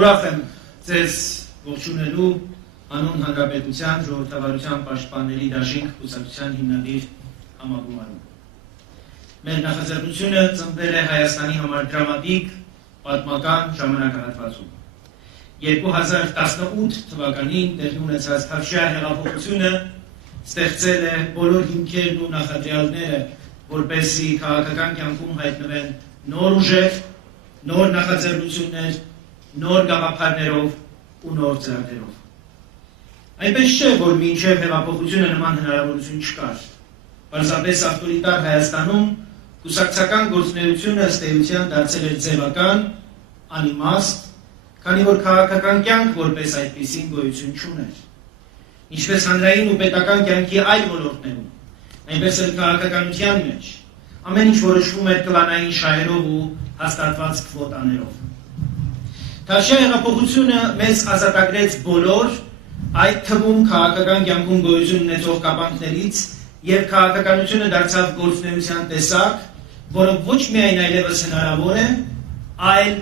Ուրախ եմ ձեզ ողջունելու անուն հանրապետության ժողովրդավարության պաշտպանների դաշինք կուսակցության հիմնադիր համագումարում։ Մեր նախաձեռնությունը ծնվել է Հայաստանի համար դրամատիկ պատմական ժամանակահատվածում։ 2018 թվականին տեղի ունեցած Թավշյա հեղափոխությունը ստեղծել է բոլոր հիմքերն ու նախադրյալները, որպեսզի քաղաքական կյանքում հայտնվեն նոր ուժեր, նոր նախաձեռնություններ, նոր գաղափարներով ու նոր ծրագրերով։ Այնպես չէ, որ մինչև հեղափոխությունը նման հնարավորություն չկար։ Պարզապես ավտորիտար Հայաստանում կուսակցական գործունեությունը ըստ էության դարձել էր ձևական, անիմաստ, քանի որ քաղաքական կյանք որպես այդպիսին գոյություն չուներ։ Ինչպես հանրային ու պետական կյանքի այլ ոլորտներում, այնպես էլ քաղաքականության մեջ ամեն ինչ որոշվում էր կլանային շահերով ու հաստատված քվոտաներով։ Թավշյա հեղափոխությունը մեզ ազատագրեց բոլոր, այդ թվում քաղաքական կյանքում գոյություն ունեցող կապանքներից եւ քաղաքականությունը դարձավ գործունեության տեսակ, որը ոչ միայն այլևս հնարավոր է, այլ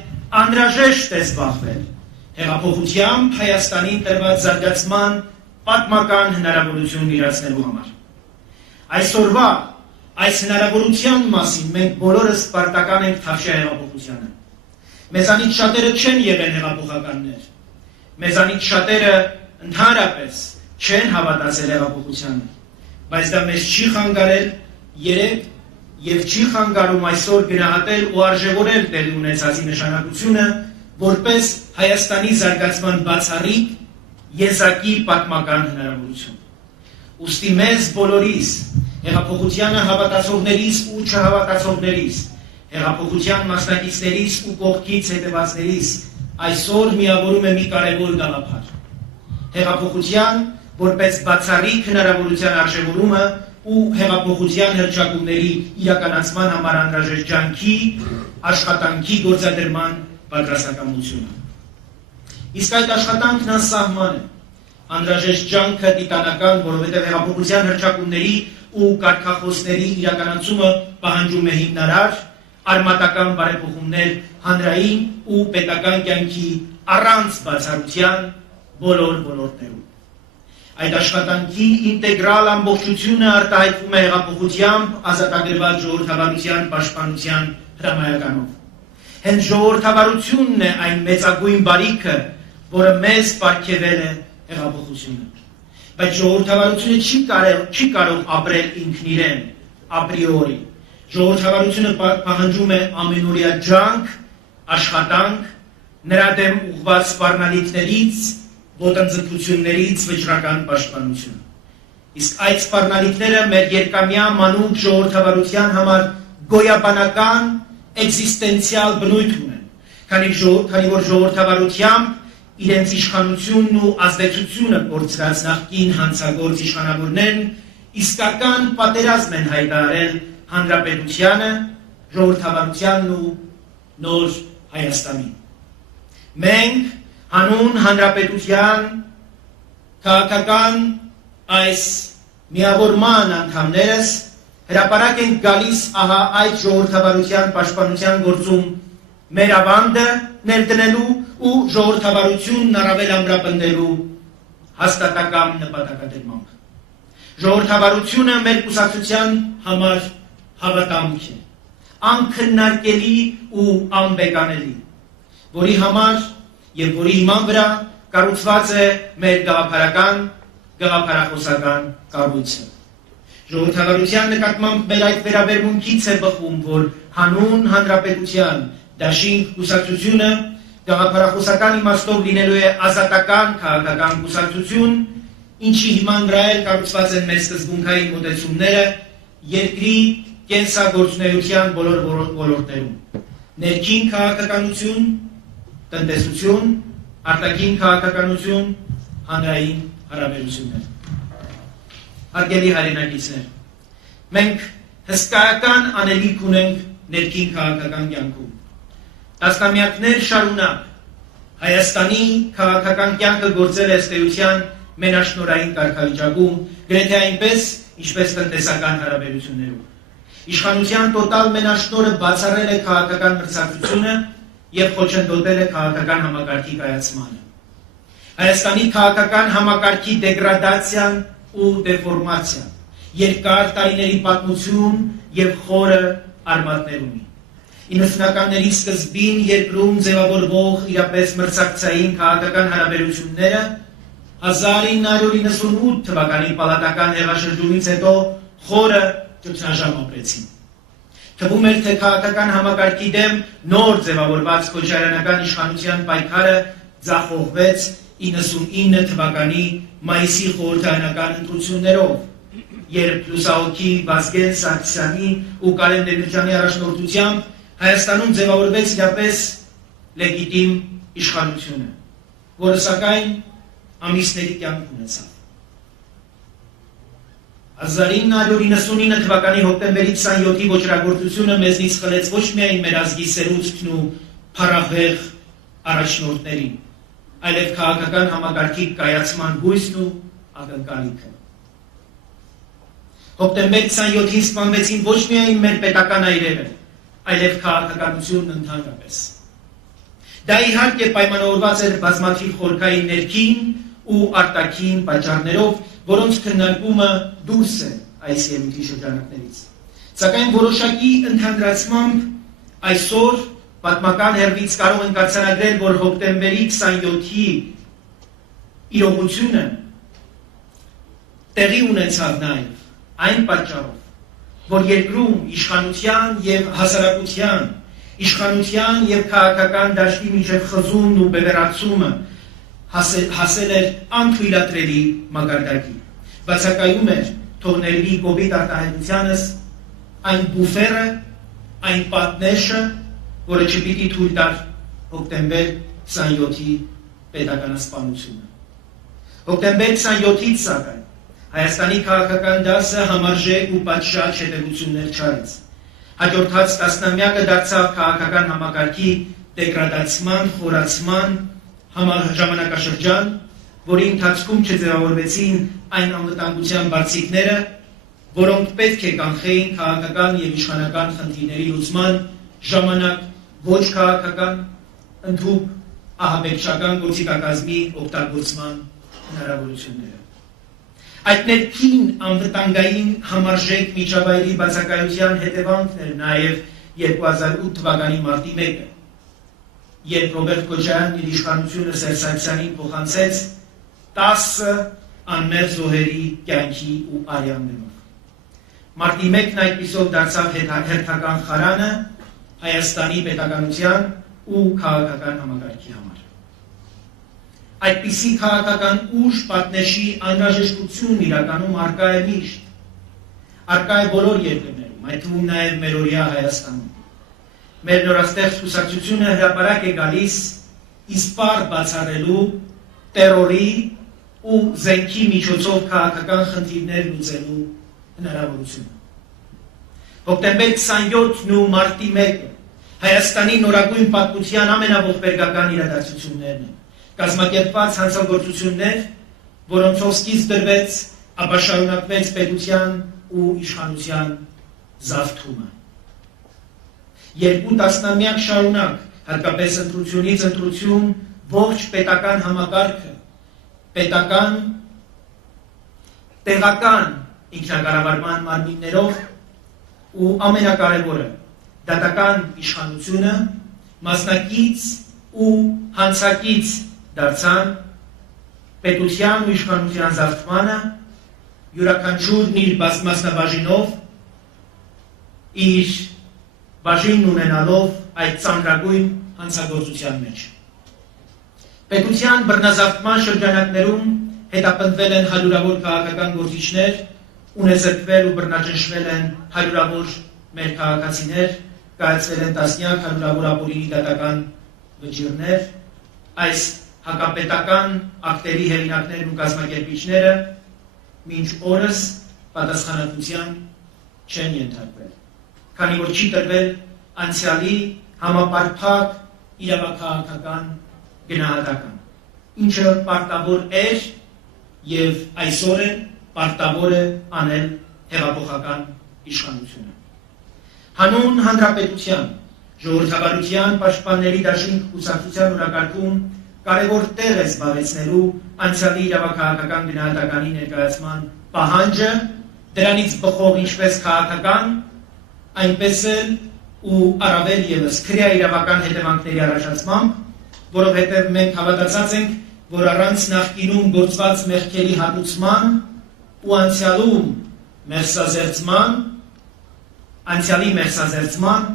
անհրաժեշտ է զբաղվել հեղափոխությամբ Հայաստանին տրված զարգացման պատմական հնարավորություն իրացնելու համար։ Այսօրվա այս հնարավորության մասին մենք բոլորս պարտական ենք Թավշյա հեղափոխությանը։ Մեզանից շատերը չեն եղել հեղափոխականներ, մեզանից շատերը ընդհանրապես չեն հավատացել հեղափոխությանը, բայց դա մեզ չի խանգարել երեք եւ չի խանգարում այսօր գնահատել ու արժևորել տեղի ունեցածի նշանակությունը որպես Հայաստանի զարգացման բացառիկ եզակի պատմական հնարավորություն։ Ուստի մեզ բոլորիս, հեղափոխությանը հավատացողներիս ու չհավատացողներիս, հեղափոխության մասնակիցներից ու կողքից հետևածներիս այսօր միավորում է մի կարևոր գաղափար։ Հեղափոխության որպես բացառիկ հնարավորության արժևորումը ու հեղափոխության հռչակումների իրականացման համար անհրաժեշտ ջանքի, աշխատանքի գործադրման պատրաստակամությունը։ Իսկ այդ աշխատանքն անսահման է, անհրաժեշտ ջանքը տիտանական, որովհետև հեղափոխության հռչակումների ու կարգախոսների իրականացումը պահանջում է հիմնարար, արմատական բարեփոխումներ հանրային ու պետական կյանքի առանց բացառության բոլոր ոլորտներում։ Այդ աշխատանքի ինտեգրալ ամբողջությունը արտահայտվում է հեղափոխությամբ ազատագրված ժողովրդավարության պաշտպանության հրամայականով։ Հենց ժողովրդավարությունն է այն մեծագույն բարիքը, որը մեզ պարգևել է հեղափոխությունը։ Բայց ժողովրդավարությունը չի կարող ապրել ինքն իրեն, ապրիորի։ Ժողովրդավարությունը պահանջում է ամենօրյա ջանք, աշխատանք, նրա դեմ ուղղված սպառնալիքներից, ոտնձգություններից վճռական պաշտպանություն։ Իսկ այդ սպառնալիքները մեր երկամյա մանուկ ժողովրդավարության համար գոյաբանական, էքզիստենցիալ բնույթ ունեն, քանի որ ժողովրդավարությամբ իրենց իշխանությունն ու ազդեցությունը կորցրած նախկին հանցագործ իշխանավորներն իսկական պատերազմ են հայտարարել հանրապետությանը, ժողովրդավարությանն ու նոր Հայաստանին։ Մենք հանուն հանրապետության քաղաքական այս միավորման անդամներս հրապարակ ենք գալիս ահա այդ ժողովրդավարության պաշտպանության գործում մեր ավանդը ներդնելու ու ժողովրդավարությունն առավել ամրապնդելու հաստատակամ նպատակադրմամբ։ Ժողովրդավարությունը մեր կուսակցության համար հավատամք է, անքննարկելի ու անբեկանելի, որի համար եւ որի հիման վրա կառուցված է մեր գաղափարական, գաղափարախոսական կառույցը։ Ժողովրդավարության նկատմամբ մեր այդ վերաբերմունքից է բխում, որ հանուն հանրապետության դաշինք կուսակցությունը գաղափարախոսական իմաստով լինելու է ազատական քաղաքական կուսակցություն, ինչի հիման վրա էլ կառուցված են մեր սկզբունքային մոտեցումները երկրի կենսագործունեության բոլոր ոլորտներում։ Ներքին քաղաքականություն, տնտեսություն, արտաքին քաղաքականություն, հանրային հարաբերություններ։ Հարգելի հայրենակիցներ, մենք հսկայական անելիք ունենք ներքին քաղաքական կյանքում։ Տասնամյակներ շարունակ Հայաստանի քաղաքական կյանքը գործել է ըստ էության մենաշնորհային կարգավիճակում, գրեթե այնպես, ինչպես տնտեսական հարաբերություններում։ Իշխանության տոտալ մենաշնորհը բացառել է քաղաքական մրցակցությունը եւ խոչընդոտել է քաղաքական համակարգի կայացմանը։ Հայաստանի քաղաքական համակարգի դեգրադացիան ու դեֆորմացիան երկար տարիների պատմություն եւ խորը արմատներ ունի։ 90-ականների սկզբին երկրում ձևավորվող իրապես մրցակցային քաղաքական հարաբերությունները 1998 թվականի պալատական հեղաշրջումից հետո խորը ճգնաժամ ապրեցին։ Թվում էր, թե քաղաքական համակարգի դեմ նոր ձևավորված քոչարյանական իշխանության պայքարը ձախողվեց 99 թվականի մայիսի խորհրդարանական ընտրություններով, երբ լուսահոգի Վազգեն Սարգսյանի ու Կարեն Դեմիրճյանի առաջնորդությամբ Հայաստանում ձևավորվեց իրապես լեգիտիմ իշխանությունը, որը սակայն ամիսների կյանք ունեցավ։ 1999 թվականի հոկտեմբերի 27-ի ոճրագործությունը մեզնից խլեց ոչ միայն մեր ազգի սերուցքն ու փառահեղ առաջնորդներին, այլև քաղաքական համակարգի կայացման հույսն ու ակնկալիքը։ Հոկտեմբերի 27-ին սպանվեցին ոչ միայն մեր պետական այրերը, այլև քաղաքականությունն ընդհանրապես։ Դա իհարկե պայմանավորված էր բազմաթիվ խորքային ներքին ու արտաքին պատճառներով, որոնց քննարկումը դուրս է այս ելույթի շրջանակներից։ Սակայն որոշակի ընդհանրացմամբ այսօր պատմական հերվից կարող ենք արձանագրել, որ հոկտեմբերի 27-ի իրողությունը տեղի ունեցավ նաև այն պատճառով, որ երկրում իշխանության եւ հասարակության, իշխանության եւ քաղաքական դաշտի միջև խզումն ու բևեռացումը հասել էր անթույլատրելի մակարդակի։ Բացակայում էր թողների կոպիտ արտահայտությանս այն բուֆերը, այն պատնեշը, որը չպիտի թույլ տար հոկտեմբեր 27-ի պետականասպանությունը։ Հոկտեմբեր 27-ից սակայն Հայաստանի քաղաքական դասը համարժեք ու պատշաճ հետևություններ չարեց։ Հաջորդած տասնամյակը դարձավ քաղաքական համակարգի դեգրադացման, խորացման ժամանակաշրջան, որի ընթացքում չձևավորվեցին այն անվտանգության բարձիկները, որոնք պետք է կանխեին քաղաքական եւ իշխանական խնդիրների լուծման ժամանակ ոչ քաղաքական, ընդհուպ ահաբեկչական գործիքակազմի օգտագործման հնարավորությունները։ Այդ ներքին անվտանգային համարժեք միջավայրի բացակայության հետևանքն էր նաև 2008 թվականի մարտի 1-ը, երբ Ռոբերտ Քոչարյանն իր իշխանությունը Սերժ Սարգսյանին փոխանցեց 10 անմեղ զոհերի կյանքի ու արյաններով։ Մարտի 1-ն այդպիսով դարձավ հերթական խարանը Հայաստանի պետականության ու քաղաքական համակարգի համար։ Այդպիսի քաղաքական ուժ պատնեշի անհրաժեշտությունն իրականում արկա է միշտ, արկա է բոլոր երկրներում, այդ թվում նաև մերօրյա Հայաստանում։ Մեր նորաստեղծ կուսակցությունը հրապարակ է գալիս իսպառ բացառելու տերորի ու զենքի միջոցով քաղաքական խնդիրներ լուծելու հնարավորությունը։ Հոկտեմբեր 27-ն ու մարտի 1-ը Հայաստանի նորագույն պատմության ամենաողբերգական իրադարձություններն են, կազմակերպված հանցագործություններ, որոնցով սկիզբ դրվեց, ապա շարունակվեց պետության ու իշխանության զավթումը։ Երկու տասնամյակ շարունակ, հատկապես ընտրությունից ընտրություն, ողջ պետական համակարգը, պետական, տեղական ինքնակառավարման մարմիններով ու ամենակարևորը, դատական իշխանությունը մասնակից ու հանցակից դարձան պետության ու իշխանության զավթմանը, յուրաքանչյուրն իր մասնաբաժինով, իր բաժինն ունենալով այդ ծանրագույն հանցագործության մեջ։ Պետության բռնազավթման շրջանակներում հետապնդվել են հարյուրավոր քաղաքական գործիչներ, ունեզրկվել ու բռնաճնշվել են հարյուրավոր մեր քաղաքացիներ, կայացվել են տասնյակ հարյուրավոր ապօրինի դատական վճիռներ, այս հակապետական ակտերի հեղինակներն ու կազմակերպիչները մինչ օրս պատասխանատվության չեն ենթարկվել, քանի որ չի տրվել անցյալի համապարփակ իրավաքաղաքական գնահատական, ինչը պարտավոր էր եւ այսօր է պարտավոր է անել հեղափոխական իշխանությունը։ Հանուն հանրապետության, ժողովրդավարության պաշտպանների դաշինք կուսակցության օրակարգում կարևոր տեղ է զբաղեցնելու անցյալի իրավաքաղաքական գնահատականի ներկայացման պահանջը, դրանից բխող ինչպես քաղաքական, այնպես էլ ու առավել ևս քրեա իրավական հետևանքների առաջացմամբ, որովհետև մենք հավատացած ենք, որ առանց նախկինում գործված մեղքերի հատուցման ու անցյալի մերսազերծման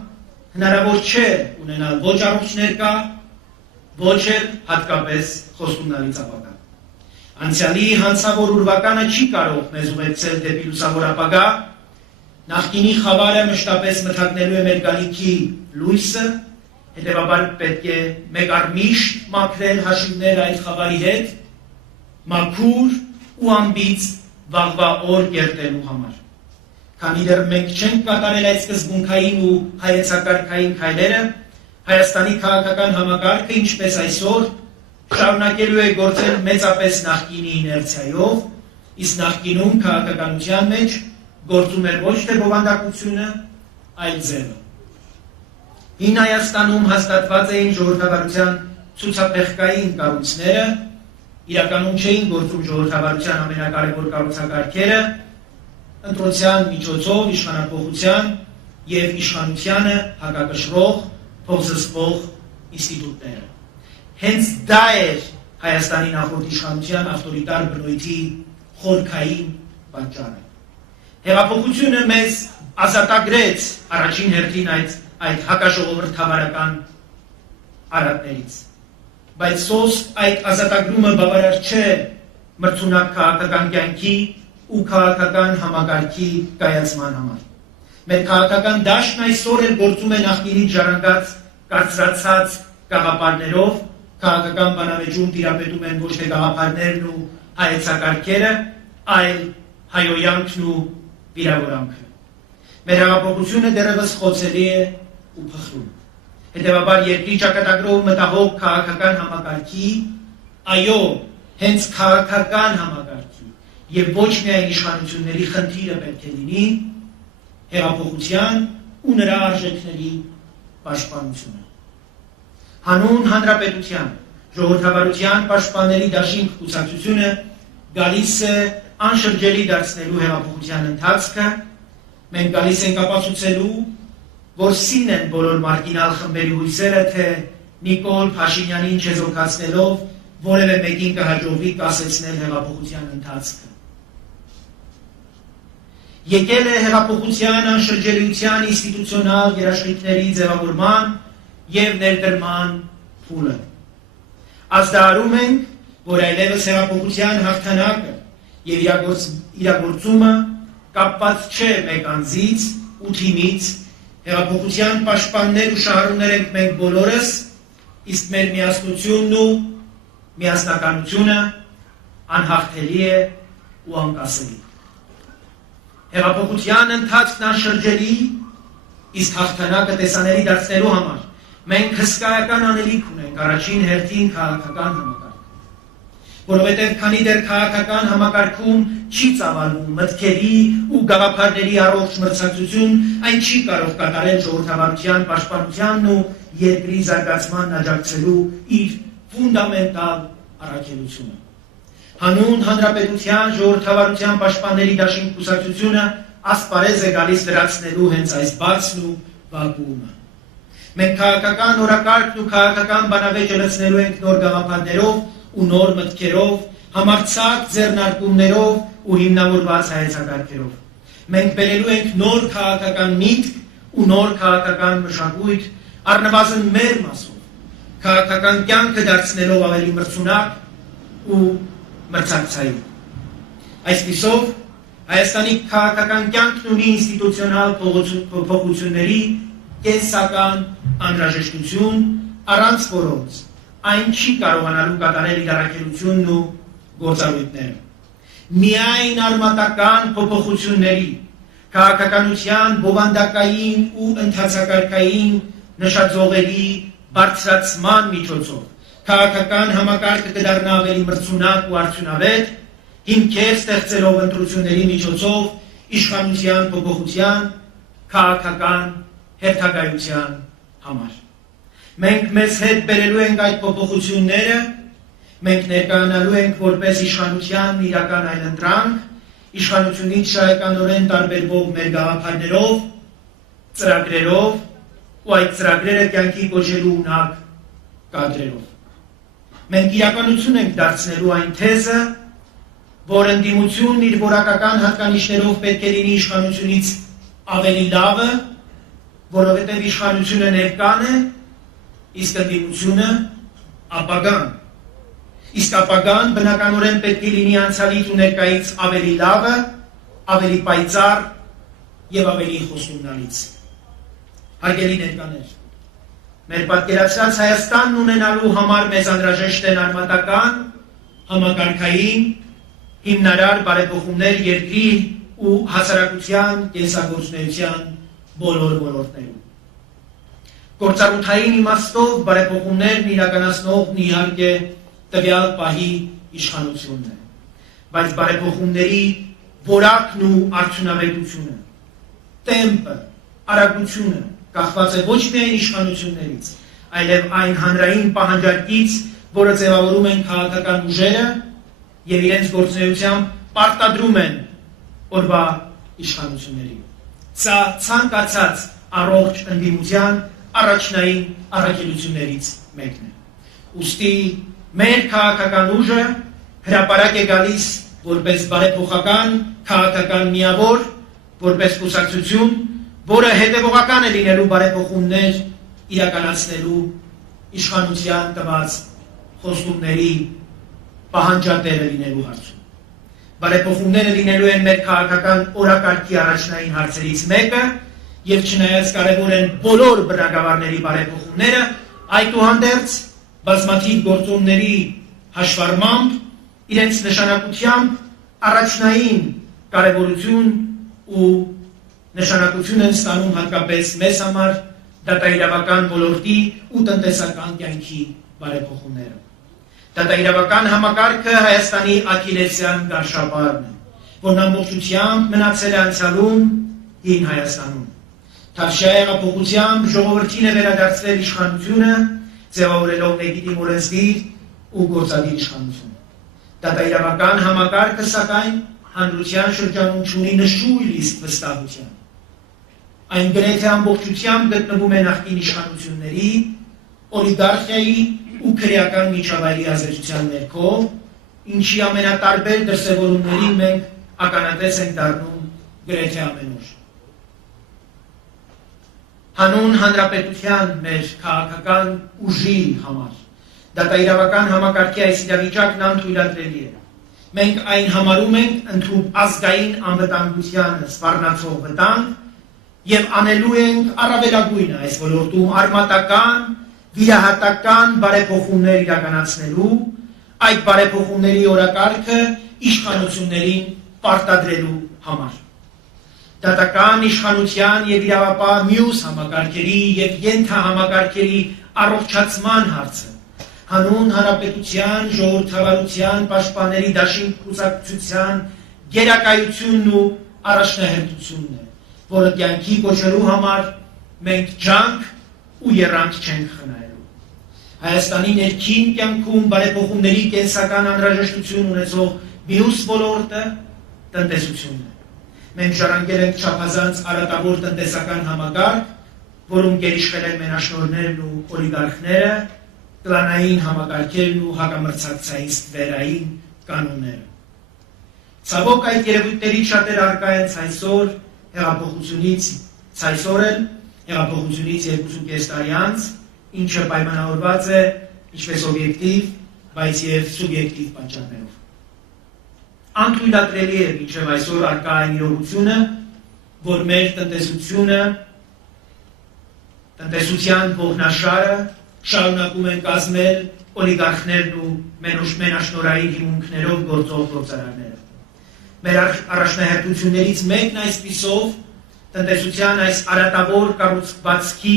հնարավոր չէ ունենալ ոչ առողջ ներկա, ոչ էլ հատկապես խոստումնալից ապագա։ Անցյալի հանցավոր ուրվականը չի կարող մեզ ուղեկցել դեպի լուսավոր ապագա, նախկինի խավարը մշտապես մթագնելու է մեր գալիքի լույսը, հետևաբար պետք է մեկ առ միշտ մաքրել հաշիվներ այդ խավարի հետ, մաքուր ու անբիծ վաղվա օր կերտելու համար։ Քանի դեռ մենք չենք կատարել այդ սկզբունքային ու հայեցակարգային քայլերը, Հայաստանի քաղաքական համակարգը, ինչպես այսօր, շարունակելու է գործել մեծապես նախկինի իներցիայով, իսկ նախկինում քաղաքականության մեջ գործում էր ոչ թե բովանդակությունը, այլ ձևը։ Հին Հայաստանում հաստատված էին ժողովրդավարության ցուցափեղկային կառույցները, իրականում չէին գործում ժողովրդավարության ամենակարևոր կառուցակարգերը, ընտրության միջոցով իշխանափոխության և իշխանությանը հակակշռող, փոխզսպող ինստիտուտները։ Հենց դա էր Հայաստանի նախորդ իշխանության ավտորիտար բնույթի խորքային պատճառը։ Հեղափոխությունը մեզ ազատագրեց առաջին հերթին այդ հակաժողովրդավարական արատներից, բայց սոսկ այդ ազատագրումը բավարար չէ մրցունակ քաղաքական կյանքի ու քաղաքական համակարգի կայացման համար։ Մեր քաղաքական դաշտն այսօր էլ գործում է նախկինից ժառանգած կարծրացած գաղափարներով, քաղաքական բանավեճում տիրապետում են ոչ թե գաղափարներն ու հայեցակարգերը, այլ հայոյանքն ու վիրավորանքը։ Մեր հեղափոխությունը դեռևս խոցելի է ու փխրում։ Հետևաբար երկրի ճակատագրով մտահոգ քաղաքական համակարգի, այո, հենց քաղաքական համակարգի և ոչ միայն իշխանությունների խնդիրը պետք է լինի հեղափոխության ու նրա արժեքների պաշտպանությունը։ Հանուն հանրապետության, ժողովրդավարության պաշտպանների դաշինք կուսակցությունը գալիս է անշրջելի դարձնելու հեղափոխության ընթացքը, մենք գալիս ենք ապացուցելու, որ սին են բոլոր մարգինալ խմբերի հույսերը, թե Նիկոլ Փաշինյանին չեզոքացնելով որևէ մեկին կհաջողվի կասեցնել հեղափոխության ընթացքը։ Եկել է հեղափոխության անշրջելիության ինստիտուցիոնալ երաշխիքների ձևավորման և ներդրման փուլը։ Ազդարարում ենք, որ այլևս հեղափոխության հաղթանակը և իրագործումը կապված չէ մեկ անձից ու թիմից, հեղափոխության պաշտպաններ ու շահառուներ ենք մենք բոլորս, իսկ մեր միասնությունն ու միասնականությունը անհաղթելի է ու անկասելի։ Հեղափոխության ընթացքն անշրջելի, իսկ հաղթանակը տեսանելի դարձնելու համար մենք հսկայական անելիք ունենք առաջին հերթին քաղաքական համակարգում, որովհետև քանի դեռ քաղաքական համակարգում չի ծավալվում մտքերի ու գաղափարների առողջ մրցակցություն, այն չի կարող կատարել ժողովրդավարության պաշտպանությանն ու երկրի զարգացմանն աջակցելու իր ֆունդամենտալ առաքելությունը։ Հանուն հանրապետության ժողովրդավարության պաշտպանների դաշինք կուսակցությունը ասպարեզ է գալիս լրացնելու հենց այս բացն ու վակուումը։ Մենք քաղաքական օրակարգն ու քաղաքական բանավեճը լցնելու ենք նոր գաղափարներով ու նոր մտքերով, համարձակ ձեռնարկումներով ու հիմնավորված հայեցակարգերով։ Մենք բերելու ենք նոր քաղաքական միտք ու նոր քաղաքական մշակույթ, առնվազն մեր մասով, քաղաքական կյանքը դարձնելով ավելի մրցունակ ու մրցակցային։ Այսպիսով, Հայաստանի քաղաքական կյանքն ունի ինստիտուցիոնալ փոփոխությունների կենսական անհրաժեշտություն, առանց որոնց այն չի կարողանալու կատարել իր առաքելությունն ու գործառույթները։ Միայն արմատական փոփոխությունների, քաղաքականության բովանդակային ու ընթացակարգային նշաձողերի բարձրացման միջոցով քաղաքական համակարգը կդառնա ավելի մրցունակ ու արդյունավետ, հիմքեր ստեղծելով ընտրությունների միջոցով իշխանության փոփոխության, քաղաքական հերթագայության համար։ Մենք մեզ հետ բերելու ենք այդ փոփոխությունները, մենք ներկայանալու ենք որպես իշխանության իրական այլընտրանք, իշխանությունից շահեկանորեն տարբերվող մեր գաղափարներով, ծրագրերով ու այդ ծրագրերը կյանքի կոչելու ունակ կադրերով։ Մենք իրականություն ենք դարձնելու այն թեզը, որ ընդդիմությունն իր որակական հատկանիշներով պետք է լինի իշխանությունից ավելի լավը, որովհետև իշխանությունը ներկան է, իսկ ընդդիմությունը ապագան։ Իսկ ապագան բնականորեն պետք է լինի անցյալից ու ներկայից ավելի լավը, ավելի պայծառ եւ ավելի խոստումնալից։ Հարգելի ներկաներ, մեր պատկերացրած Հայաստանն ունենալու համար մեզ անհրաժեշտ են արմատական, համակարգային, հիմնարար բարեփոխումներ երկրի ու հասարակության կենսագործունեության բոլոր ոլորտներում։ Գործառութային իմաստով բարեփոխումներն իրականացնողն իհարկե տվյալ պահի իշխանությունն է, բայց բարեփոխումների որակն ու արդյունավետությունը, տեմպը, արագությունը կախված է ոչ միայն իշխանություններից, այլև այն հանրային պահանջարկից, որը ձևավորում են քաղաքական ուժերը եւ իրենց գործունեությամբ պարտադրում են օրվա իշխանություններին։ Սա ցանկացած առողջ ընդդիմության առաջնային առաքելություններից մեկն է։ Ուստի մեր քաղաքական ուժը հրապարակ է գալիս որպես բարեփոխական քաղաքական միավոր, որպես կուսակցություն, որը հետևողական է լինելու բարեփոխումներ իրականացնելու իշխանության տված խոստումների պահանջատերը լինելու հարցում։ Բարեփոխումները լինելու են մեր քաղաքական օրակարգի առաջնային հարցերից մեկը, եւ չնայած կարևոր են բոլոր բնակավարների բարեփոխումները, այդուհանդերձ բազմաթիվ գործոնների հաշվառմամբ իրենց նշանակությամբ առաջնային կարևորություն ու նշանակություն են ստանում հատկապես մեզ համար դատաիրավական ոլորտի ու տնտեսական կյանքի բարեփոխումները։ Դատաիրավական համակարգը Հայաստանի աքիլեսյան գարշապարն է, որն ամբողջությամբ մնացել է անցյալում հին Հայաստանում։ Թավշյա հեղափոխությամբ ժողովրդին է վերադարձվել իշխանությունը, ձևավորելով լեգիտիմ օրենսդիր ու գործադիր իշխանություն։ Դատաիրավական համակարգը սակայն հանրության շրջանում չունի նշույլ իսկ վստահության։ Այն գրեթե ամբողջությամբ գտնվում է նախկին իշխանությունների, օլիգարխիայի ու քրեական միջավայրի ազդեցության ներքո, ինչի ամենատարբեր դրսևորումների մենք ականատես ենք դառնում գրեթե ամեն օր։ Հանուն հանրապետության մեր քաղաքական ուժի համար դատաիրավական համակարգի այս իրավիճակն անթույլատրելի է։ Մենք այն համարում ենք ընդհանուր ազգային անվտանգությանը սպառնացող վտանգ եւ անելու ենք առավելագույնը այս ոլորտում արմատական, վիրահատական բարեփոխումներ իրականացնելու, այդ բարեփոխումների օրակարգը իշխանություններին պարտադրելու համար։ Դատական իշխանության եւ իրավապահ մյուս համակարգերի եւ ենթահամակարգերի առողջացման հարցը հանուն հանրապետության, ժողովրդավարության, պաշտպանների դաշինք կուսակցության գերակայությունն ու առաջնահերթությունն է, որը կյանքի կոչելու համար մենք ջանք ու եռանդ չենք խնայելու։ Հայաստանի ներքին կյանքում բարեփոխումների կենսական անհրաժեշտություն ունեցող մյուս ոլորտը տնտեսությունն է։ Մենք ժառանգել ենք չափազանց արատավոր տնտեսական համակարգ, որում գերիշխել են մենաշնորհներն ու օլիգարխները, կլանային համակարգերն ու հակամրցակցային ստվերային կանոնները։ Ցավոք այդ երևույթներից շատեր առկա են ցայսօր հեղափոխությունից 2.5 տարի անց, ինչը պայմանավորված է ինչպես օբյեկտիվ, բայց եւ սուբյեկտիվ պատճառներով։ Անթույլատրելի է մինչև այսօր առկա այն իրողությունը, որ մեր տնտեսության ողնաշարը շարունակում են կազմել օլիգարխներն ու մենաշնորհային հիմունքներով գործող գործարանները։ Մեր առաջնահերթություններից մեկն այսպիսով տնտեսության այս արատավոր կառուցվածքի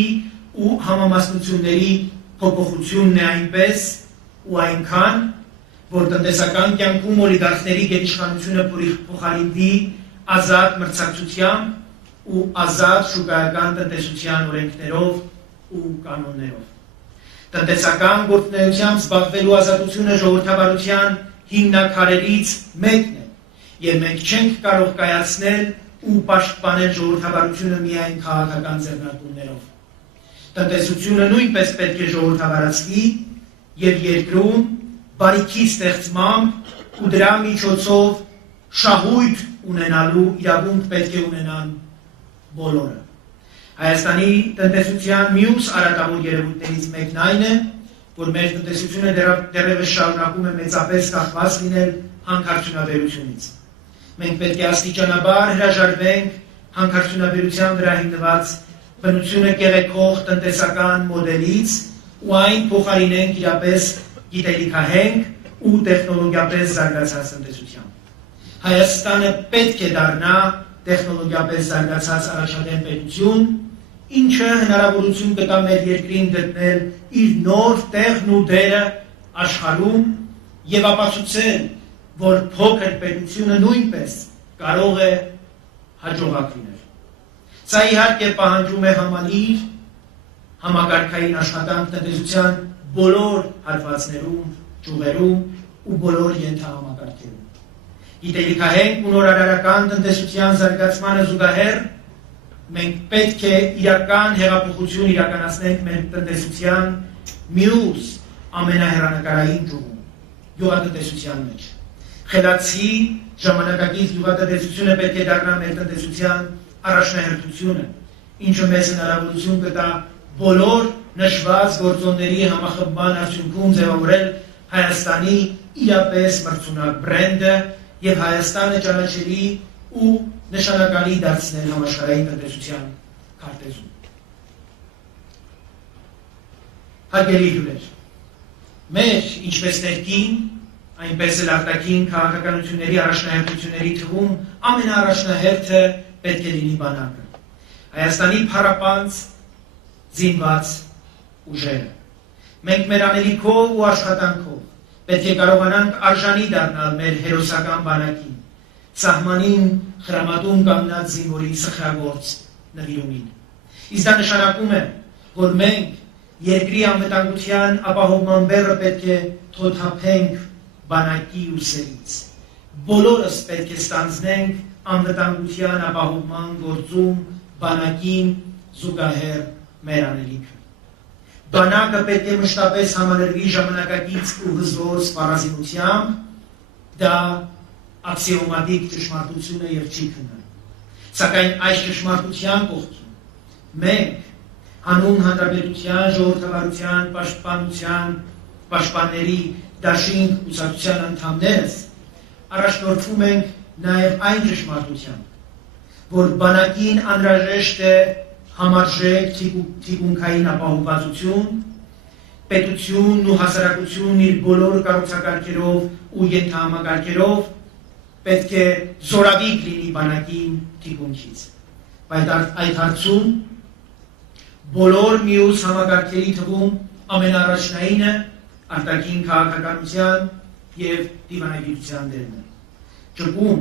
ու համամասնությունների փոփոխությունն է այնպես ու այնքան, որ տնտեսական կյանքում օլիգարխների գերիշխանությունը փոխարինվի ազատ մրցակցությամբ ու ազատ շուկայական տնտեսության օրենքներով ու կանոններով։ Տնտեսական գործունեությամբ զբաղվելու ազատությունը ժողովրդավարության հիմնաքարերից մեկն է, եւ մենք չենք կարող կայացնել ու պաշտպանել ժողովրդավարությունը միայն քաղաքական ձեռնարկումներով։ Տնտեսությունը նույնպես պետք է ժողովրդավարացվի եւ երկրում բարիքի ստեղծմամբ ու դրա միջոցով շահույթ ունենալու իրավունք պետք է ունենան բոլորը։ Հայաստանի տնտեսության մյուս արատավոր երևույթներից մեկն այն է, որ մեր տնտեսությունը դեռևս շարունակում է մեծապես կախված լինել հանքարդյունաբերությունից։ Մենք պետք է աստիճանաբար հրաժարվենք հանքարդյունաբերության վրա հիմնված բնությունը կեղեքող տնտեսական մոդելից ու այն փոխարինենք իրապես գիտելիքահենք ու տեխնոլոգիապես զարգացած տնտեսությամբ։ Հայաստանը պետք է դառնա տեխնոլոգիապես զարգացած առաջադեմ պետություն, ինչը հնարավորություն կտա մեր երկրին գտնել իր նոր տեղն ու դերը աշխարհում եւ ապացուցել, որ փոքր պետությունը նույնպես կարող է հաջողակ լինել։ Սա իհարկե պահանջում է համալիր, համակարգային աշխատանք տնտեսության բոլոր հատվածներում, ճյուղերում ու բոլոր ենթահամակարգերում։ Գիտելիքահենք ու նորարարական տնտեսության զարգացմանը զուգահեռ մենք պետք է իրական հեղափոխություն իրականացնենք մեր տնտեսության մյուս ամենահեռանկարային ճյուղում՝ գյուղատնտեսության մեջ։ Խելացի ժամանակակից գյուղատնտեսությունը պետք է դառնա մեր տնտեսության առաջնահերթությունը, ինչը մեզ հնարավորություն կտա բոլոր նշված գործոնների համախմբման արդյունքում ձևավորել Հայաստանի իրապես մրցունակ բրենդը եւ Հայաստանը ճանաչելի ու նշանակալի դարձնել համաշխարհային տնտեսության քարտեզում։ Հարգելի հյուրեր, մեր ինչպես ներքին, այնպես էլ արտաքին քաղաքականությունների առաջնահերթությունների թվում ամենաառաջնահերթը պետք է լինի բանակը։ Հայաստանի փառապանծ զինված ուժերը։ Մենք մեր անելիքով ու աշխատանքով պետք է կարողանանք արժանի դառնալ մեր հերոսական բանակին, սահմանին խրամատում կանգնած զինվորի սխրագործ նվիրումին։ Իսկ դա նշանակում է, որ մենք երկրի անվտանգության ապահովման բեռը պետք է թոթափենք բանակի ուսերից։ Բոլորս պետք է ստանձնենք անվտանգության ապահովման գործում բանակին զուգահեռ մեր անելիքը։ Բանակը պետք է մշտապես համալրվի ժամանակակից ու հզոր սպառազինությամբ, դա աքսիոմատիկ ճշմարտություն է եւ չի քննարկվում։ Սակայն այս ճշմարտության կողքին մենք հանուն հանրապետության ժողովրդավարության պաշտպանների դաշինք կուսակցության անդամներս առաջնորդվում ենք նաեւ այն ճշմարտությամբ, որ բանակին անհրաժեշտ է համարժեք թիկունքային ապահովվածություն, պետությունն ու հասարակությունն իր բոլոր կառուցակարգերով ու ենթահամակարգերով պետք է զորավիք լինի բանակին թիկունքից։ Բայց այդ հարցում բոլոր մյուս համակարգերի թվում ամենաառաջնայինը արտաքին քաղաքականության եւ դիվանագիտության դերն է։ Ճկուն,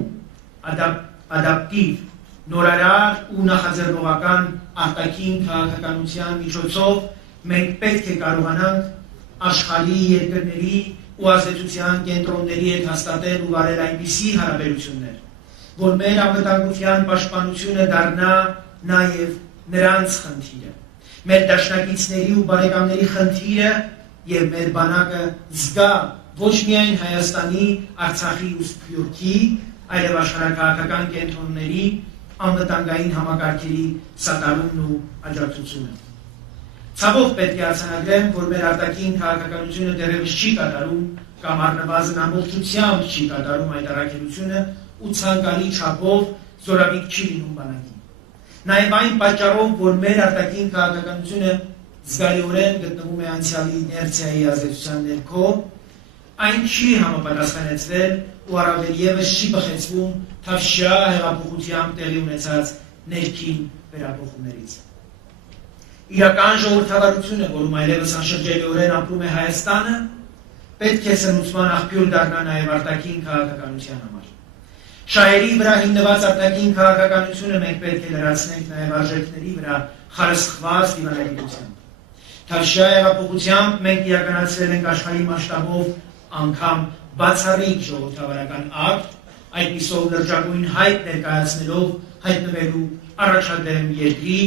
ադապտիվ, նորարար ու նախաձեռնողական արտաքին քաղաքականության միջոցով մենք պետք է կարողանանք աշխարհի երկրների ու ազդեցության կենտրոնների հետ հաստատել ու վարել այնպիսի հարաբերություններ, որ մեր անվտանգության պաշտպանությունը դառնա նաև նրանց խնդիրը, մեր դաշնակիցների ու բարեկամների խնդիրը եւ մեր բանակը զգա ոչ միայն Հայաստանի, Արցախի ու Սփյուռքի, այլև աշխարհակաղակական կենտրոնների անվտանգային համակարգերի սատարումն ու աջակցությունը։ Ցավով պետք է արձանագրեմ, որ մեր արտաքին քաղաքականությունը դեռևս չի կատարում կամ առնվազն ամբողջությամբ չի կատարում այդ առաքելությունը ու ցանկալի չափով զորավիք չի լինում բանակին։ Նաև այն պատճառով, որ մեր արտաքին քաղաքականությունը զգալիորեն գտնվում է անցյալի իներցիայի ազդեցության ներքո, այն չի համապատասխանեցվել ու առավել ևս չի բխեցվում թավշյա հեղափոխությամբ տեղի ունեցած ներքին վերափոխումներից։ Իրական ժողովրդավարությունը, որում այլևս անշրջելիորեն ապրում է Հայաստանը, պետք է սնուցման աղբյուր դառնա նաև արտաքին քաղաքականության համար։ Շահերի վրա հիմնված արտաքին քաղաքականությունը մենք պետք է լրացնենք նաև արժեքների վրա խարսխված դիվանագիտությամբ։ Թավշյա հեղափոխությամբ մենք իրականացրել ենք աշխարհի մասշտաբով անգամ բացառիկ ժողովրդավարական ակտ, այդպիսով լրջագույն հայտ ներկայացնելով հայտնվելու առաջադեմ երկրի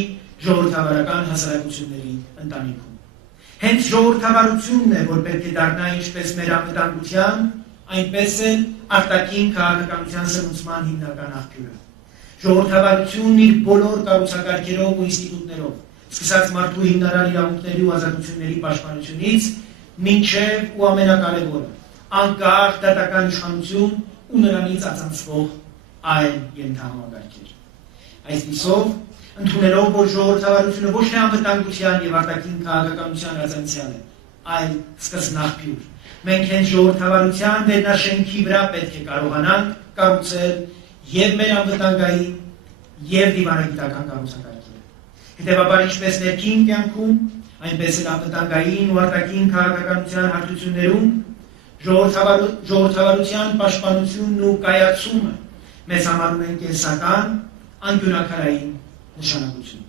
ժողովրդավարական հասարակությունների ընտանիքում։ Հենց ժողովրդավարությունն է, որ պետք է դառնա ինչպես մեր անվտանգության, այնպես էլ արտաքին քաղաքականության սնուցման հիմնական աղբյուրը։ Ժողովրդավարությունն իր բոլոր կառուցակարգերով ու ինստիտուտներով, սկսած մարդու հիմնարար իրավունքների ու ազատությունների պաշտպանությունից, մինչև ու ամենակարևորը, անկախ դատական իշխանություն ու նրանից արձանցվող այլ ենթահամակարգեր։ Այսպիսով, ընդունելով, որ ժողովրդավարությունը ոչ թե անվտանգության եւ արտաքին քաղաքականության ազանցիալ է, այլ սկզբնաղբյուր, մենք հենց ժողովրդավարության վերնաշենքի վրա պետք է կարողանանք կառուցել եւ մեր անվտանգային եւ դիվանագիտական կառուցակարգերը։ Հետևաբար, ինչպես ներքին կյանքում, այնպես էլ անվտանգային ու արտաքին քաղաքականության հարթություններում ժողովրդավարության պաշտպանությունն ու կայացումը մեզ համարում են կենսական, անկյունակարային նշանակություն։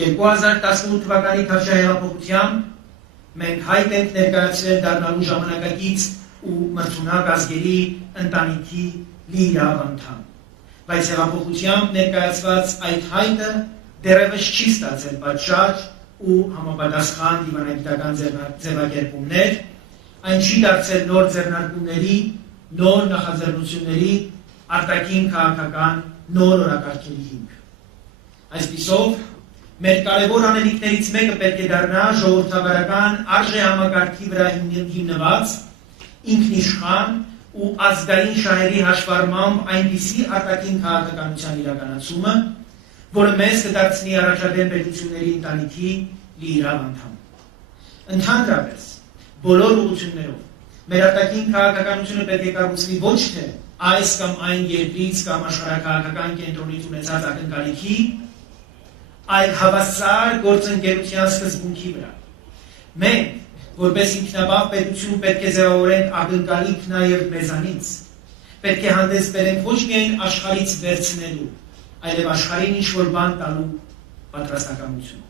2018 թվականի Թավշյա հեղափոխությամբ մենք հայտ ենք ներկայացրել դառնալու ժամանակակից ու մրցունակ ազգերի ընտանիքի լիիրավ անդամ, բայց հեղափոխությամբ ներկայացված այդ հայտը դեռևս չի ստացել պատշաճ ու համապատասխան դիվանագիտական ձևակերպումներ, այն չի դարձել նոր ձեռնարկումների, նոր նախաձեռնությունների, արտաքին քաղաքական նոր օրակարգերի հիմք։ Այսպիսով, մեր կարևոր անելիքներից մեկը պետք է դառնա ժողովրդավարական արժեհամակարգի վրա հիմնված, ինքնիշխան ու ազգային շահերի հաշվառմամբ այնպիսի արտաքին քաղաքականության իրականացումը, որը մեզ կդարձնի առաջադեմ պետությունների ընտանիքի լիիրավ անդամ։ Ընդհանրապես, բոլոր ուղղություններով մեր արտաքին քաղաքականությունը պետք է կառուցվի ոչ թե այս կամ այն երկրից կամ աշխարհաքաղաքական կենտրոնից ունեցած ակնկալիքի, այլ հավասար գործընկերության սկզբունքի վրա։ Մենք, որպես ինքնաբավ պետություն, պետք է ձևավորենք ակնկալիք նաև մեզանից, պետք է հանդես բերենք ոչ միայն աշխարհից վերցնելու, այլև աշխարհին ինչ-որ բան տալու պատրաստակամություն։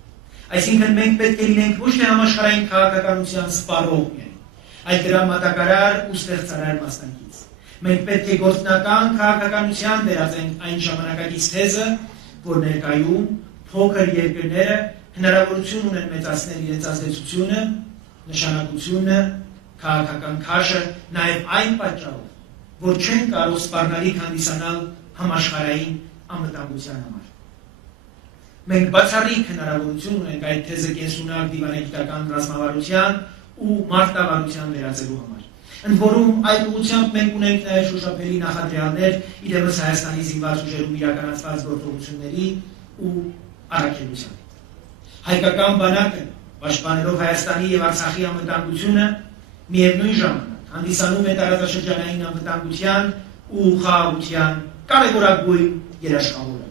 Այսինքն մենք պետք է լինենք ոչ թե համաշխարհային քաղաքականության սպառող միայն, այլ դրա մատակարար ու ստեղծարար մասնակից։ Մենք պետք է գործնական քաղաքականության վերածենք այն ժամանակակից թեզը, որ ներկայում փոքր երկրները հնարավորություն ունեն մեծացնել իրենց ազդեցությունը, նշանակությունը, քաղաքական քաշը, նաև այն պատճառով, որ չեն կարող սպառնալիք հանդիսանալ համաշխարհային անվտանգության համար։ Մենք բացառիկ հնարավորություն ունենք այդ թեզը կենսունակ դիվանագիտական ռազմավարության ու մարտավարության վերածելու համար։ Ընդ որում, այդ ուղղությամբ մենք ունենք նաև շոշափելի նախադրյալներ իդեպս Հայաստանի զինված ուժերում իրականացված գործողությունների ու առաքելության։ Հայկական բանակը, պաշտպանելով Հայաստանի եւ Արցախի անվտանգությունը, միևնույն ժամանակ հանդիսանում է տարածաշրջանային անվտանգության ու խաղաղության կարևորագույն երաշխավորը։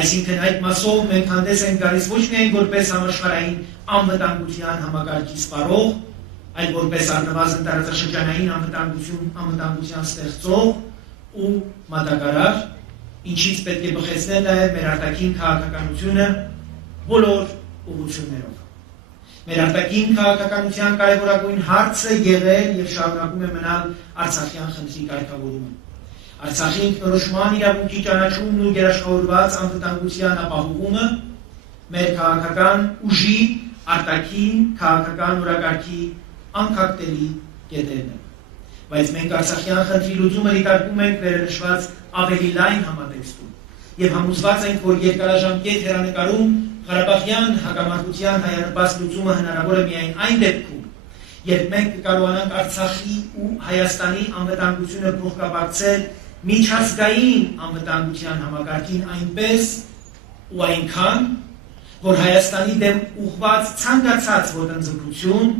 Այսինքն այդ մասով մենք հանդես ենք գալիս ոչ միայն որպես համաշխարհային անվտանգության համակարգի սպառող, այլ որպես առնվազն տարածաշրջանային անվտանգության ստեղծող ու մատակարար, ինչից պետք է բխեցնել նաև մեր արտաքին քաղաքականությունը բոլոր ուղղություններով։ Մեր արտաքին քաղաքականության կարևորագույն հարցը եղել եւ շարունակում է մնալ Արցախյան խնդրի կարգավորումը։ Արցախի ինքնորոշման իրավունքի ճանաչումն ու երաշխավորված անվտանգության ապահովումը մեր քաղաքական ուժի արտաքին քաղաքական օրակարգի անքակտելի կետերն են։ Բայց մենք Արցախյան խնդրի լուծումը դիտարկում ենք վերնշված ավելի լայն համատեքստում եւ համոզված ենք, որ երկարաժամկետ հեռանկարում Ղարաբաղյան հակամարտության հայանպաստ լուծումը հնարավոր է միայն այն դեպքում, երբ մենք կկարողանանք Արցախի ու Հայաստանի անվտանգությունը փոխկապակցել միջազգային անվտանգության համակարգին այնպես ու այնքան, որ Հայաստանի դեմ ուղղված ցանկացած ոտնձգություն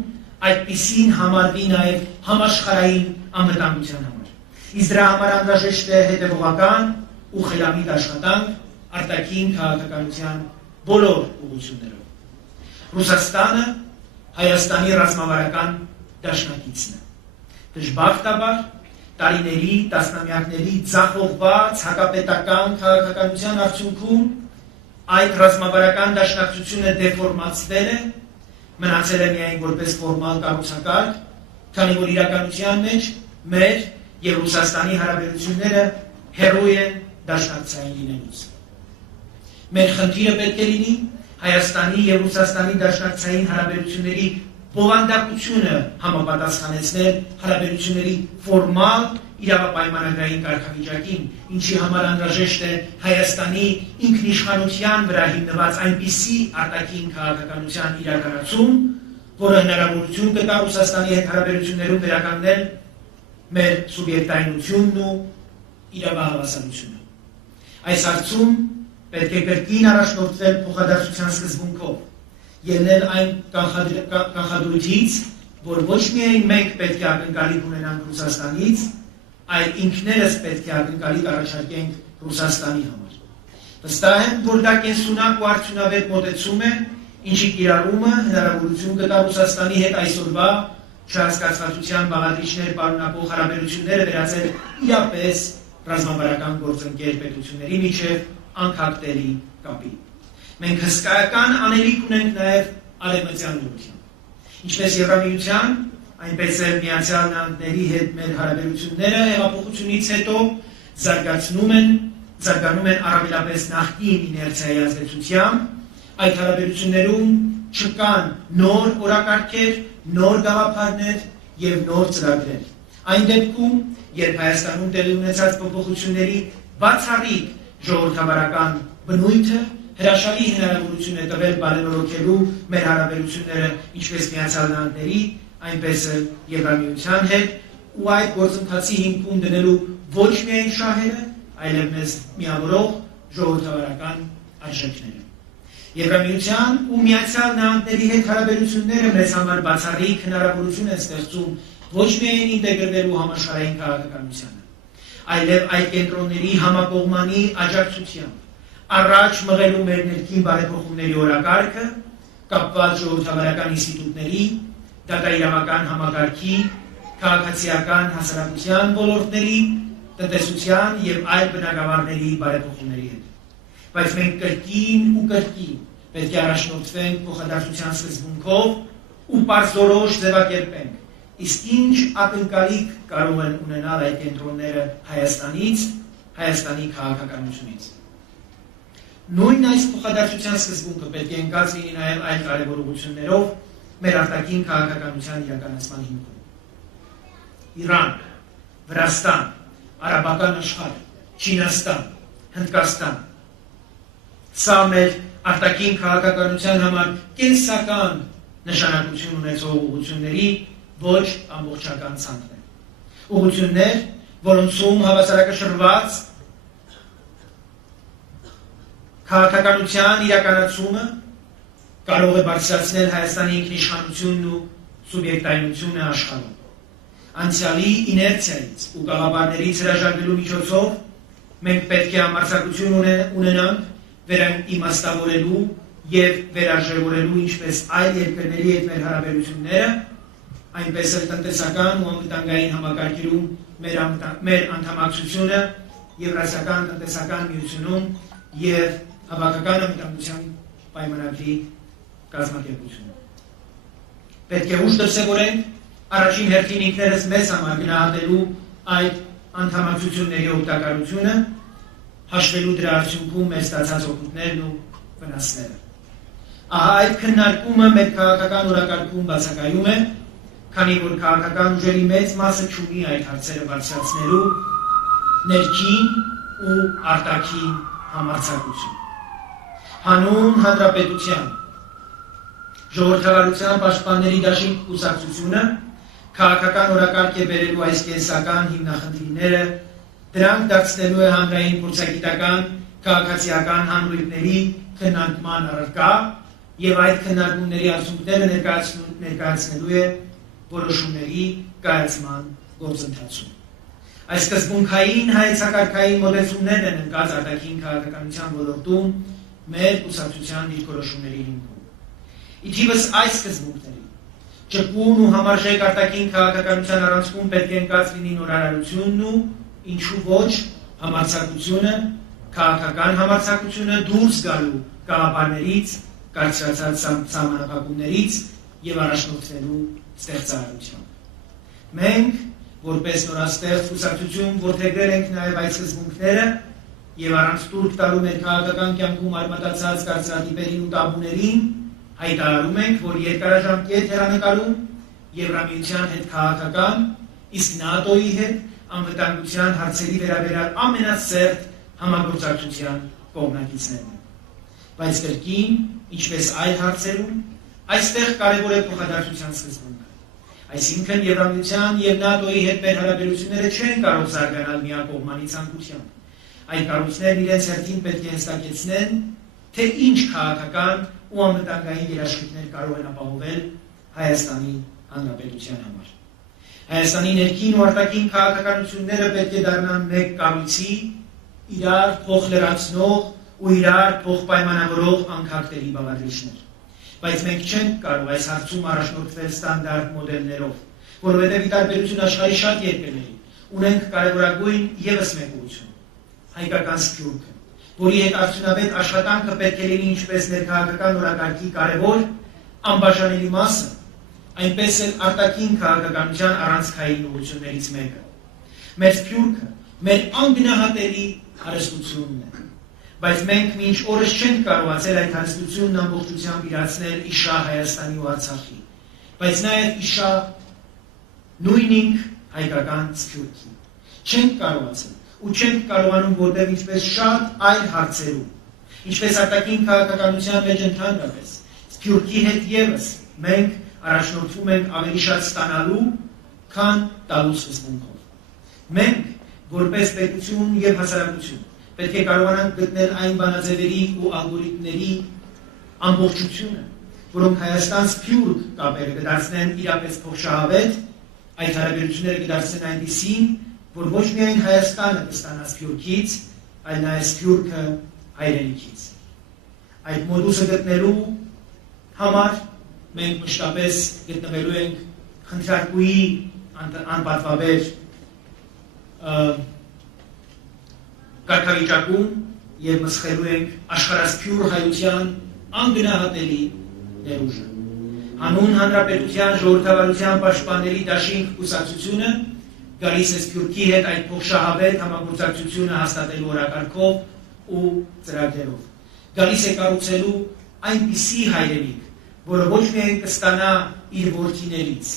այդպիսին համարվի նաև համաշխարհային անվտանգության համար։ Իսկ դրա համար անհրաժեշտ է հետևողական ու խելամիտ աշխատանք արտաքին քաղաքականության բոլոր ուղղություններով։ Ռուսաստանը Հայաստանի ռազմավարական դաշնակիցն է։ Դժբախտաբար տարիների, տասնամյակների ձախողված հակապետական քաղաքականության արդյունքում այդ ռազմավարական դաշնակցությունը դեֆորմացվել է մնացել է միայն որպես ֆորմալ կառուցակարգ, քանի որ իրականության մեջ մեր եւ Ռուսաստանի հարաբերությունները հեռու են դաշնակցային լինելուց։ Մեր խնդիրը պետք է լինի Հայաստանի եւ Ռուսաստանի դաշնակցային հարաբերությունների բովանդակությունը համապատասխանեցնել հարաբերությունների ֆորմալ իրավապայմանագրային կարգավիճակին, ինչի համար անհրաժեշտ է Հայաստանի ինքնիշխանության վրա հիմնված այնպիսի արտաքին քաղաքականության իրականացում, որը հնարավորություն կտա Ռուսաստանի հետ հարաբերություններում վերականգնել մեր սուբյեկտայնությունն ու իրավահավասարությունը։ Այս հարցում պետք է կրկին առաջնորդվել փոխադարձության սկզբունքով, ելնել այն կանխադրույթից, որ ոչ միայն մենք պետք է ակնկալիք ունենանք Ռուսաստանից, այլ ինքներս պետք է ակնկալիք առաջարկենք Ռուսաստանի համար։ Վստահ եմ, որ դա կենսունակ ու արդյունավետ մոտեցում է, ինչի կիրառումը հնարավորություն կտա Ռուսաստանի հետ այսօրվա չհասկացվածության բաղադրիչներ պարունակող հարաբերությունները վերածել իրապես ռազմավարական գործընկեր պետությունների միջև անկապտելի կապի։ Մենք հսկայական անելիք ունենք նաև արևմտյան ուղղությամբ։ Ինչպես Եվրամիության, այնպես էլ Միացյալ Նահանգների հետ մեր հարաբերությունները հեղափոխությունից հետո զարգանում են առավելապես նախկին իներցիայի ազդեցությամբ, այդ հարաբերություններում չկան նոր օրակարգեր, նոր գաղափարներ եւ նոր ծրագրեր։ Այն դեպքում, երբ Հայաստանում տեղի ունեցած փոփոխությունների բացառիկ ժողովրդավարական բնույթը հրաշալի հնարավորություն է տվել բարենորոգելու մեր հարաբերությունները ինչպես Միացյալ Նահանգների, այնպես էլ Եվրամիության հետ ու այդ գործընթացի հիմքում դնելու ոչ միայն շահերը, այլև մեզ միավորող ժողովրդավարական արժեքները։ Եվրամիության ու Միացյալ Նահանգների հետ հարաբերությունները մեզ համար բացառիկ հնարավորություն են ստեղծում ոչ միայն ինտեգրվելու համաշխարհային քաղաքականությանը, այլև այդ կենտրոնների համակողմանի աջակցությամբ առաջ մղելու մեր ներքին բարեփոխումների օրակարգը, կապված ժողովրդավարական ինստիտուտների, դատաիրավական համակարգի, քաղաքացիական հասարակության ոլորտների, տնտեսության եւ այլ բնագավառների բարեփոխումների հետ։ Բայց մենք կրկին ու կրկին պետք է առաջնորդվենք փոխադարձության սկզբունքով ու պարզորոշ ձևակերպենք, իսկ ինչ ակնկալիք կարող են ունենալ այդ կենտրոնները Հայաստանից, Հայաստանի քաղաքականությունից։ Նույն այս փոխադարձության սկզբունքը պետք է ընկած լինի նաև այլ կարևոր ուղղություններով մեր արտաքին քաղաքականության իրականացման հիմքում։ Իրան, Վրաստան, Արաբական աշխարհ, Չինաստան, Հնդկաստան։ Սա մեր արտաքին քաղաքականության համար կենսական նշանակություն ունեցող ուղղությունների ոչ ամբողջական ցանկն է։ Ուղղություններ, որոնցում հավասարակշռված քաղաքականության իրականացումը կարող է բարձրացնել Հայաստանի ինքնիշխանությունն ու սուբյեկտայնությունը աշխարհում։ Անցյալի իներցիայից ու գաղափարներից հրաժարվելու միջոցով մենք պետք է համարձակություն ունենանք վերաիմաստավորելու եւ վերարժևորելու ինչպես այլ երկրների հետ մեր հարաբերությունները, այնպես էլ տնտեսական ու անվտանգային համակարգերում մեր անդամակցությունը Եվրասիական տնտեսական միությունում եւ հավաքական անվտանգության պայմանագրի կազմակերպությունը։ Պետք է ուշ դրսևորենք առաջին հերթին ինքներս մեզ համար գնահատելու այդ անդամակցությունների օգտակարությունը, հաշվելու դրա արդյունքում մեր ստացած օգուտներն ու վնասները։ Ահա այդ քննարկումը մեր քաղաքական օրակարգում բացակայում է, քանի որ քաղաքական ուժերի մեծ մասը չունի այդ հարցերը բարձրացնելու ներքին ու արտաքին համարձակություն։ Հանուն հանրապետության ժողովրդավարության պաշտպանների դաշինք կուսակցությունը քաղաքական օրակարգ է բերելու այս կենսական հիմնախնդիրները, դրանք դարձնելու է հանրային փորձագիտական, քաղաքացիական հանրույթների քննարկման առարկա եւ այդ քննարկումների արդյունքները ներկայացնելու է որոշումների կայացման գործընթացում։ Այս սկզբունքային հայեցակարգային մոտեցումներն են ընկած արտաքին քաղաքականության ոլորտում մեր կուսակցության դիրքորոշումների հիմքում։ Իթիվս այս սկզբունքների ճկուն ու համարժեք արտաքին քաղաքականության առանցքում պետք է ընկած լինի նորարարությունն ու ինչու ոչ համարձակությունը, քաղաքական համարձակությունը դուրս գալու գաղափարներից, կարծրացած սահմանափակումներից եւ առաջնորդվելու ստեղծարարությամբ։ Մենք, որպես նորաստեղծ կուսակցություն, որդեգրել ենք նաեւ այդ սկզբունքները եւ առանց տուրք տալու մեր քաղաքական կյանքում արմատացած կարծրատիպերին ու տաբուներին հայտարարում ենք, որ երկարաժամկետ հեռանկարում Եվրամիության հետ քաղաքական, իսկ ՆԱՏՕ-ի հետ անվտանգության հարցերի վերաբերյալ ամենասերտ համագործակցության կողմնակիցներն են։ Բայց կրկին, ինչպես այլ հարցերում, այստեղ կարևոր է փոխադարձության սկզբունքը։ Այսինքն Եվրամիության եւ ՆԱՏՕ-ի հետ մեր հարաբերությունները չեն կարող զարգանալ միակողմանի ցանկությամբ։ Այդ կառույցներն իրենց հերթին պետք է հստակեցնեն, թե ինչ քաղաքական ու անվտանգային երաշխիքներ կարող են ապահովել Հայաստանի Հանրապետության համար։ Հայաստանի ներքին ու արտաքին քաղաքականությունները պետք է դառնան մեկ կառույցի, իրար փոխլրացնող ու իրար փոխպայմանավորող անքակտերի բաղադրիչներ։ Բայց մենք չենք կարող այս հարցում առաջնորդվել ստանդարտ մոդելներով, որովհետև ի տարբերություն աշխարհի շատ երկրների ունենք կարևորագույն ևս մեկ ուղղություն՝ հայկական սփյուռքը, որի հետ արդյունավետ աշխատանքը պետք է լինի ինչպես ներքաղաքական օրակարգի կարևոր անբաժանելի մասը, այնպես էլ արտաքին քաղաքականության առանցքային ուղղություններից մեկը։ Մեր սփյուռքը մեր անգնահատելի հարստությունն է, բայց մենք մինչ օրս չենք կարողացել այդ հարստությունն ամբողջությամբ իրացնել իշա Հայաստանի ու Արցախի, բայց նաև իշա նույնինք հայկական սփյուռքի։ Չենք կարողացել ու չենք կարողանում, որտեղ ինչպես շատ այլ հարցերում, ինչպես արտաքին քաղաքականության մեջ ընդհանրապես, սփյուռքի հետ ևս մենք առաջնորդվում ենք ավելի շատ ստանալու, քան տալու սկզբունքով։ Մենք, որպես պետություն եւ հասարակություն, պետք է կարողանանք գտնել այն բանաձևերի ու ալգորիթմների ամբողջությունը, որոնք Հայաստան-Սփյուռք կապերը կդարձնեն իրապես փոխշահավետ, այդ հարաբերությունները կդարձնեն այնպիսին, որ ոչ միայն Հայաստանը կստանա Սփյուռքից, այլ նաև Սփյուռքը հայրենիքից։ Այդ մոդուսը գտնելու համար մենք մշտապես գտնվելու ենք խնդրարկուի անպատվաբեր կարգավիճակում եւ մսխելու ենք աշխարհասփյուռ հայության անգնահատելի ներուժը։ Հանուն հանրապետության ժողովրդավարության պաշտպանների դաշինք կուսակցությունը գալիս է Սփյուռքի հետ այդ փոխշահավետ համագործակցությունը հաստատելու օրակարգով ու ծրագրերով։ Գալիս է կառուցելու այնպիսի հայրենիք, որը ոչ միայն կստանա իր որդիներից,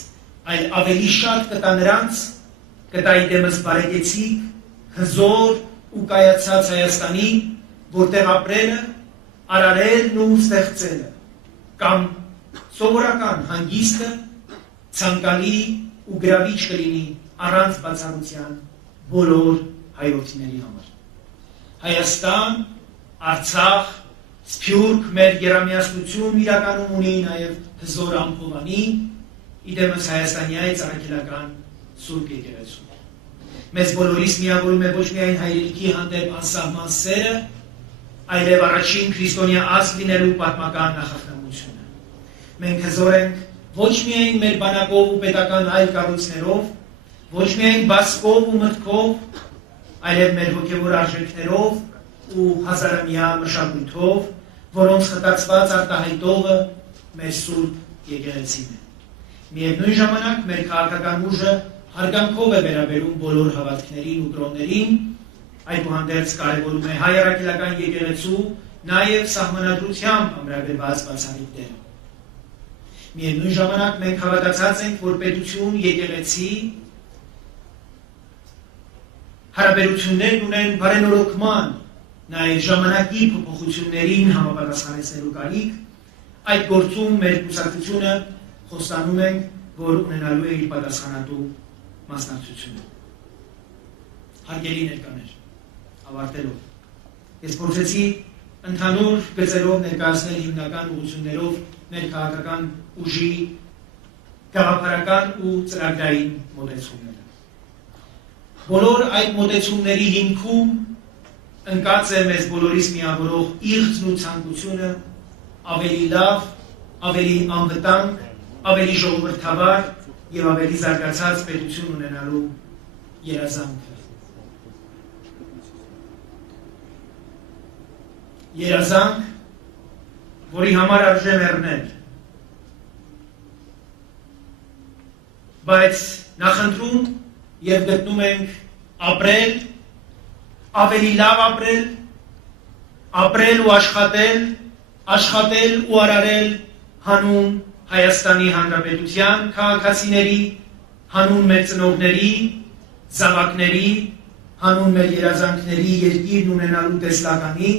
այլ ավելի շատ կտա նրանց, կտա իդեմս բարեկեցիկ, հզոր ու կայացած Հայաստանի, որտեղ ապրելը, արարելն ու ստեղծելը, կամ սովորական հանգիստը ցանկալի ու գրավիչ կլինի առանց բացառության բոլոր հայրենիքների համար։ Հայաստան, Արցախ, Սփյուռք մեր գերամիացություն իրականում ունի նաև հզոր ամփոփանի, իդեմս Հայաստանի այդ առաքելական սուրբ եկեղեցու։ Մեզ բոլորիս միավորում է ոչ միայն հայրենիքի հանդեպ անսահման սերը, այլև առաջին քրիստոնյա ազգ լինելու պատմական նախախնամությունը։ Մենք հզոր ենք ոչ միայն մեր բանակով ու պետական այլ կառույցներով, ոչ միայն բասկով ու մտքով, այլև մեր հոգևոր արժեքներով ու հազարամյա մշակույթով, որոնց խտացված արտահայտողը մեր սուրբ եկեղեցին է։ Միևնույն ժամանակ մեր քաղաքական ուժը հարգանքով է վերաբերում բոլոր հավատքներին ու կրոններին, այդուհանդերձ կարևորում է հայ առաքելական եկեղեցու նաև սահմանադրությամբ ամրագրված բացառիկ դերը։ Միևնույն ժամանակ մենք հավատացած ենք, որ պետություն եկեղեցի հարաբերություններն ունեն բարենորոգման, նաև ժամանակի փոփոխություններին համապատասխանեցնելու կարիք, այդ գործում մեր կուսակցությունը խոստանում ենք, որ ունենալու է իր պատասխանատու մասնակցությունը։ Հարգելի ներկաներ, ավարտելով, ես փորձեցի ընդհանուր գծերով ներկայացնել հիմնական ուղղություններով մեր քաղաքական ուժի գաղափարական ու ծրագրային մոտեցումները։ Բոլոր այդ մոտեցումների հիմքում ընկած է մեզ բոլորիս միավորող իղձն ու ցանկությունը ավելի լավ, ավելի անվտանգ, ավելի ժողովրդավար եւ ավելի զարգացած պետություն ունենալու երազանքը։ Երազանք, որի համար արժե մեռնել, բայց նախընտրում եւ գտնում ենք ապրել, ավելի լավ ապրել ու աշխատել ու արարել հանուն Հայաստանի Հանրապետության քաղաքացիների, հանուն մեր ծնողների, զավակների, հանուն մեր երազանքների երկիրն ունենալու տեսլականի,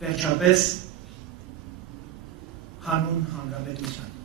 վերջապես հանուն հանրապետության։